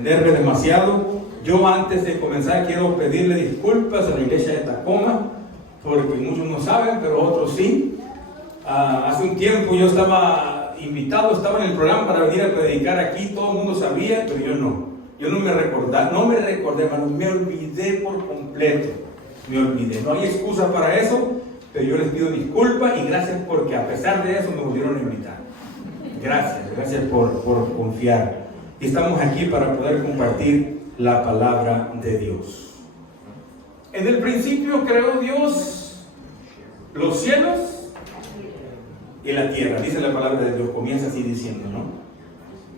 extenderme demasiado. Yo antes de comenzar quiero pedirle disculpas a la iglesia de Tacoma, porque muchos no saben, pero otros sí. Hace un tiempo yo estaba invitado, estaba en el programa para venir a predicar aquí, todo el mundo sabía, pero yo no. Yo no me recordé, hermano, me olvidé por completo. Me olvidé, no hay excusa para eso, pero yo les pido disculpas y gracias porque a pesar de eso me volvieron a invitar. Gracias por confiar. Y estamos aquí para poder compartir la palabra de Dios. En el principio creó Dios los cielos y la tierra, dice la palabra de Dios, comienza así diciendo, ¿no?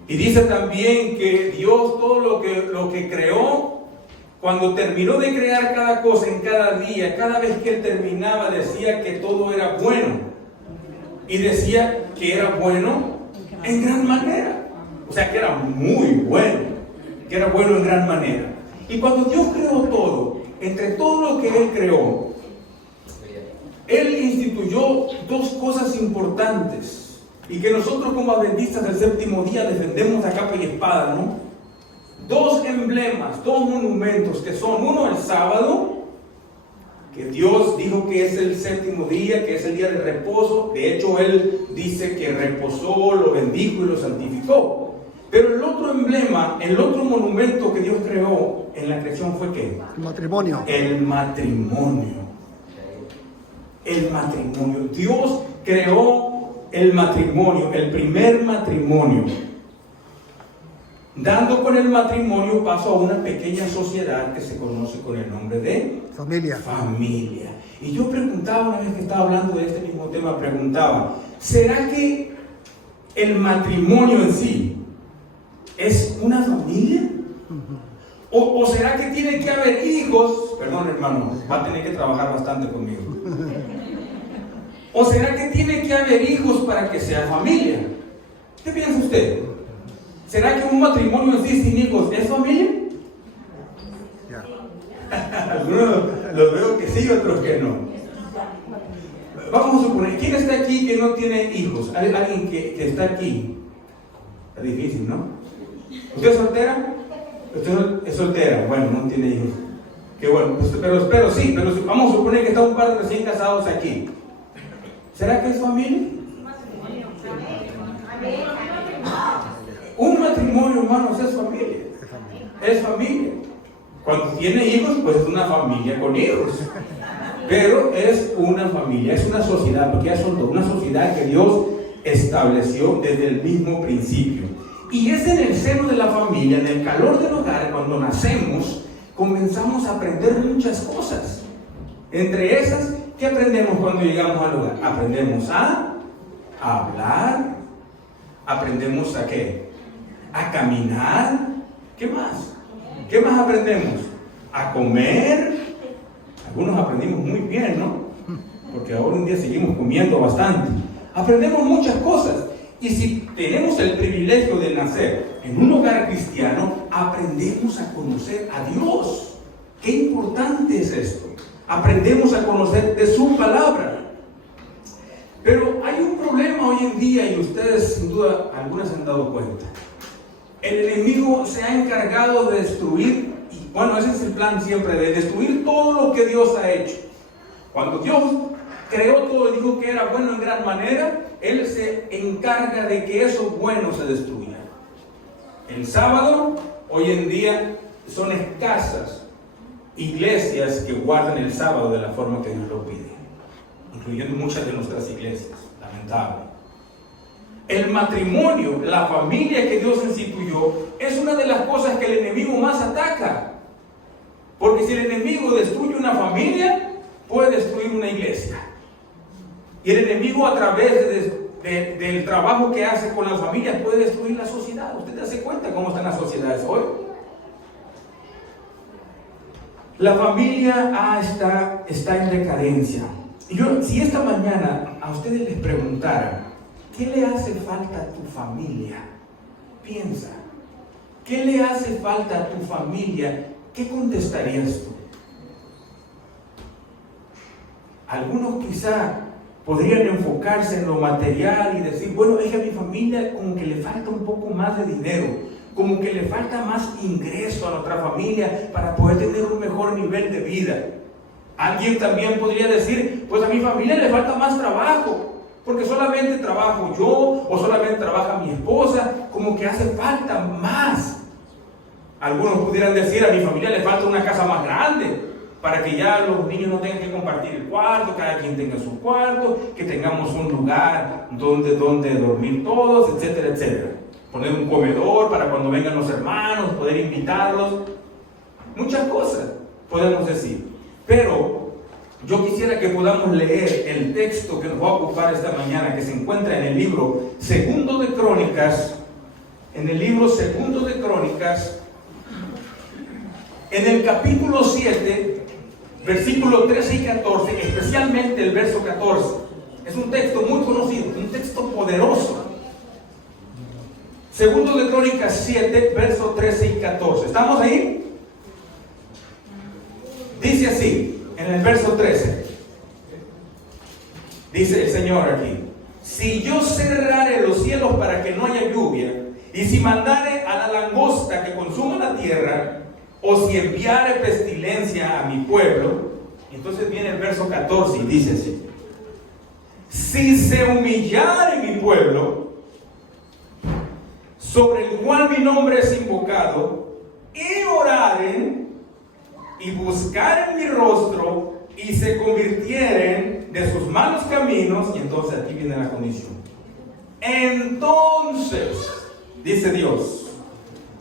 Y dice también que Dios todo lo que creó, cuando terminó de crear cada cosa en cada día, cada vez que Él terminaba decía que todo era bueno. Y decía que era bueno en gran manera. O sea que era muy bueno, que era bueno en gran manera. Y cuando Dios creó todo, entre todo lo que Él creó, Él instituyó dos cosas importantes y que nosotros como adventistas del séptimo día defendemos a capa y espada, ¿no? Dos emblemas, dos monumentos que son, uno el sábado, que Dios dijo que es el séptimo día, que es el día de reposo. De hecho, Él dice que reposó, lo bendijo y lo santificó. Pero el otro emblema, el otro monumento que Dios creó en la creación fue ¿qué? El matrimonio. El matrimonio. El matrimonio. Dios creó el matrimonio, el primer matrimonio, dando con el matrimonio paso a una pequeña sociedad que se conoce con el nombre de familia. Y yo preguntaba, una vez que estaba hablando de este mismo tema, preguntaba, ¿será que el matrimonio en sí es una familia? ¿O será que tiene que haber hijos? Perdón, hermano, va a tener que trabajar bastante conmigo. ¿O será que tiene que haber hijos para que sea familia? ¿Qué piensa usted? ¿Será que un matrimonio así sin hijos es familia? Algunos los veo que sí, otros que no. Vamos a suponer, ¿quién está aquí que no tiene hijos? ¿Alguien que está aquí? Está difícil, ¿no? ¿Usted es soltera? Usted es soltera, bueno, no tiene hijos. Qué bueno, pero vamos a suponer que está un par de recién casados aquí. ¿Será que es familia? Un matrimonio, hermanos, es familia. Es familia. Cuando tiene hijos, pues es una familia con hijos. Pero es una familia, es una sociedad, porque ya son toda una sociedad que Dios estableció desde el mismo principio. Y es en el seno de la familia, en el calor del hogar, cuando nacemos, comenzamos a aprender muchas cosas. Entre esas, ¿qué aprendemos cuando llegamos al hogar? Aprendemos a hablar, aprendemos a ¿qué? A caminar. ¿Qué más? ¿Qué más aprendemos? A comer. Algunos aprendimos muy bien, ¿no? Porque ahora en día seguimos comiendo bastante. Aprendemos muchas cosas. Y si tenemos el privilegio de nacer en un hogar cristiano, aprendemos a conocer a Dios. Qué importante es esto. Aprendemos a conocer de su palabra. Pero hay un problema hoy en día, y ustedes sin duda algunas se han dado cuenta. El enemigo se ha encargado de destruir, y bueno, ese es el plan siempre, de destruir todo lo que Dios ha hecho. Cuando Dios creó todo y dijo que era bueno en gran manera, Él se encarga de que eso bueno se destruya. El sábado, hoy en día, son escasas iglesias que guardan el sábado de la forma que Dios lo pide, incluyendo muchas de nuestras iglesias, lamentable. El matrimonio, la familia que Dios instituyó, es una de las cosas que el enemigo más ataca. Porque si el enemigo destruye una familia, puede destruir una iglesia. Y el enemigo, a través del trabajo que hace con las familias, puede destruir la sociedad. ¿Usted se da cuenta cómo están las sociedades hoy? La familia está en decadencia. Y yo, si esta mañana a ustedes les preguntara, ¿qué le hace falta a tu familia? Piensa, ¿qué le hace falta a tu familia? ¿Qué contestarías tú? Algunos quizá podrían enfocarse en lo material y decir, bueno, es que a mi familia como que le falta un poco más de dinero. como que le falta más ingreso a nuestra familia para poder tener un mejor nivel de vida. Alguien también podría decir, pues a mi familia le falta más trabajo, porque solamente trabajo yo o solamente trabaja mi esposa, como que hace falta más. Algunos pudieran decir, a mi familia le falta una casa más grande, para que ya los niños no tengan que compartir el cuarto, cada quien tenga su cuarto, que tengamos un lugar donde dormir todos, etcétera, etcétera. Poner un comedor para cuando vengan los hermanos, poder invitarlos. Muchas cosas podemos decir. Pero yo quisiera que podamos leer el texto que nos va a ocupar esta mañana, que se encuentra en el libro Segundo de Crónicas, en el capítulo 7, versículos 13 y 14, especialmente el verso 14. Es un texto muy conocido, un texto poderoso. Segundo de Crónicas 7, versos 13 y 14. ¿Estamos ahí? Dice así, en el verso 13. Dice el Señor aquí: si yo cerrare los cielos para que no haya lluvia, y si mandare a la langosta que consuma la tierra, o si enviare pestilencia a mi pueblo. Entonces viene el verso 14 y dice así: si se humillare mi pueblo, sobre el cual mi nombre es invocado, y oraren y buscaren mi rostro y se convirtieren de sus malos caminos. Y entonces aquí viene la condición. Entonces, dice Dios,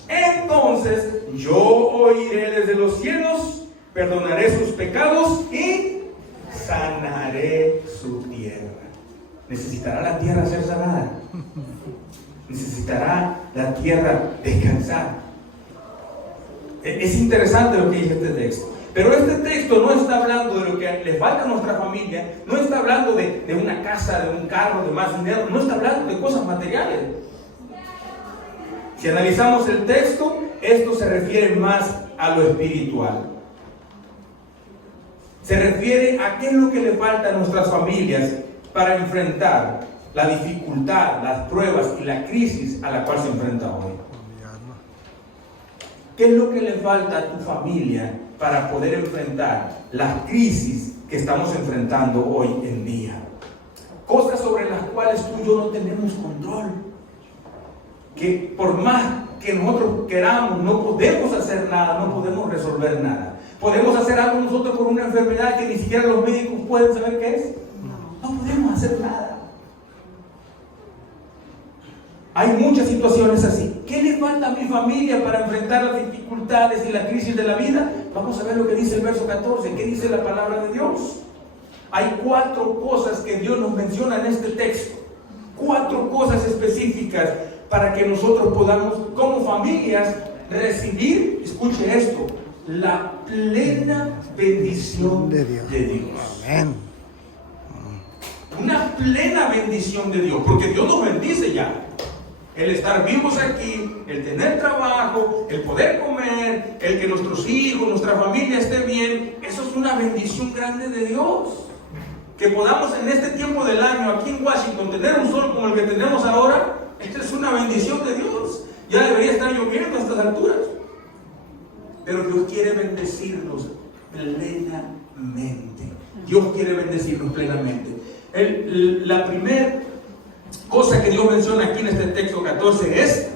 entonces yo oiré desde los cielos, perdonaré sus pecados y sanaré su tierra. ¿Necesitará la tierra ser sanada? ¿Necesitará la tierra descansar? Es interesante lo que dice este texto. Pero este texto no está hablando de lo que le falta a nuestra familia, no está hablando de una casa, de un carro, de más dinero, no está hablando de cosas materiales. Si analizamos el texto, esto se refiere más a lo espiritual. Se refiere a qué es lo que le falta a nuestras familias para enfrentar la dificultad, las pruebas y la crisis a la cual se enfrenta hoy. ¿Qué es lo que le falta a tu familia para poder enfrentar las crisis que estamos enfrentando hoy en día? Cosas sobre las cuales tú y yo no tenemos control, que por más que nosotros queramos, no podemos hacer nada, no podemos resolver nada. ¿Podemos hacer algo nosotros por una enfermedad que ni siquiera los médicos pueden saber qué es? No podemos hacer nada. Hay muchas situaciones así. ¿Qué le falta a mi familia para enfrentar las dificultades y la crisis de la vida? Vamos a ver lo que dice el verso 14. ¿Qué dice la palabra de Dios? Hay 4 cosas que Dios nos menciona en este texto. 4 cosas específicas para que nosotros podamos, como familias, recibir, escuche esto, la plena bendición de Dios. Amén. Una plena bendición de Dios, porque Dios nos bendice ya. El estar vivos aquí, el tener trabajo, el poder comer, el que nuestros hijos, nuestra familia esté bien, eso es una bendición grande de Dios. Que podamos en este tiempo del año aquí en Washington tener un sol como el que tenemos ahora, esta es una bendición de Dios. Ya debería estar lloviendo a estas alturas. Pero Dios quiere bendecirnos plenamente. Dios quiere bendecirnos plenamente. La primera cosa que Dios menciona aquí en este texto 14 es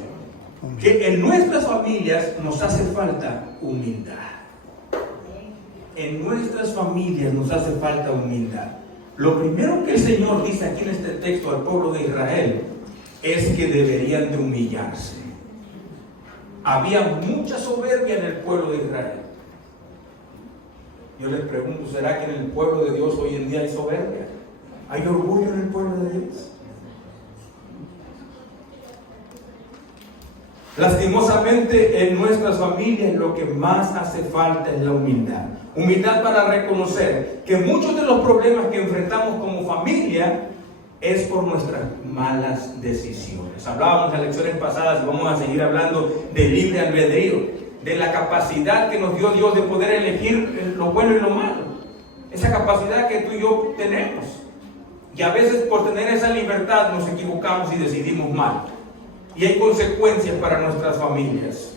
que en nuestras familias nos hace falta humildad. En nuestras familias nos hace falta humildad. Lo primero que el Señor dice aquí en este texto al pueblo de Israel es que deberían de humillarse. Había mucha soberbia en el pueblo de Israel. Yo les pregunto, ¿será que en el pueblo de Dios hoy en día hay soberbia? ¿Hay orgullo en el pueblo de Dios? Lastimosamente en nuestras familias lo que más hace falta es la humildad. Humildad para reconocer que muchos de los problemas que enfrentamos como familia es por nuestras malas decisiones. Hablábamos en lecciones pasadas y vamos a seguir hablando del libre albedrío, de la capacidad que nos dio Dios de poder elegir lo bueno y lo malo. Esa capacidad que tú y yo tenemos. Y a veces por tener esa libertad nos equivocamos y decidimos mal. y hay consecuencias para nuestras familias.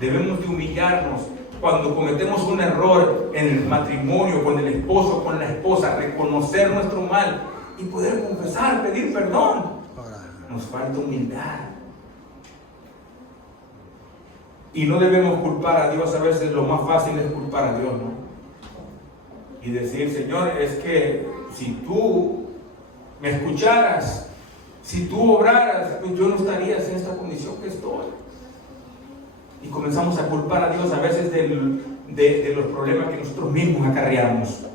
Debemos de humillarnos cuando cometemos un error en el matrimonio, con el esposo, con la esposa, reconocer nuestro mal y poder confesar, pedir perdón. Nos falta humildad. Y no debemos culpar a Dios. A veces lo más fácil es culpar a Dios, ¿no? Y decir, Señor, es que si tú me escucharas, si tú obraras, pues yo no estaría en esta condición que estoy. Y comenzamos a culpar a Dios a veces de los problemas que nosotros mismos acarreamos.